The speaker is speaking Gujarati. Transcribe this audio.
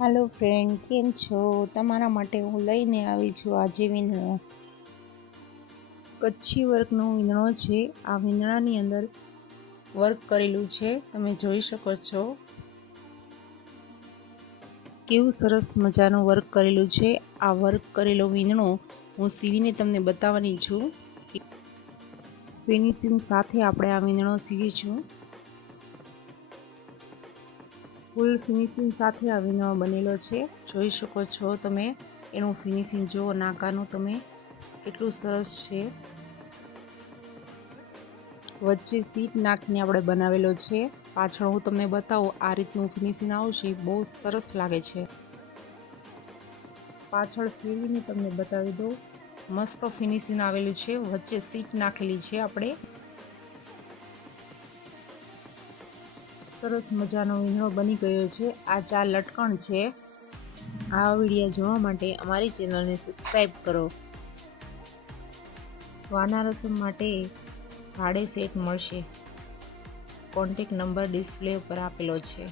હાલો ફ્રેન્ડ, કેમ છો? તમારા માટે હું લઈને આવી છું આજે વીંદણો. કચ્છી વર્કનો વીંદણો છે. આ વીંદણાની અંદર વર્ક કરેલું છે, તમે જોઈ શકો છો. કેવું સરસ મજાનું વર્ક કરેલું છે. આ વર્ક કરેલો વીંદણો હું સીવીને તમને બતાવવાની છું. ફિનિશિંગ સાથે આપણે આ વીંદણો સીવીશું. ફૂલ ફિનિશિંગ સાથે આ વીંદણો બનેલો છે. જોઈ શકો છો તમે એનું ફિનિશિંગ જુઓ, નાકાનું તમે કેટલું સરસ છે. વચ્ચે સીટ નાખીને આપણે બનાવેલો છે. પાછળ હું તમને બતાવું આ રીતનું ફિનિશિંગ આવશે, બહુ સરસ લાગે છે. પાછળ ફેરવીને તમને બતાવી દઉં, મસ્ત ફિનિશિંગ આવેલું છે. વચ્ચે સીટ નાખેલી છે આપણે. સરસ મજાનો વીંદણો બની ગયો છે. આ 4 લટકણ છે. આ વિડીયો જોવા માટે અમારી ચેનલને સબસ્ક્રાઈબ કરો. વાના રસમ માટે ભાડે સેટ મળશે. કોન્ટેક્ટ નંબર ડિસ્પ્લે ઉપર આપેલો છે.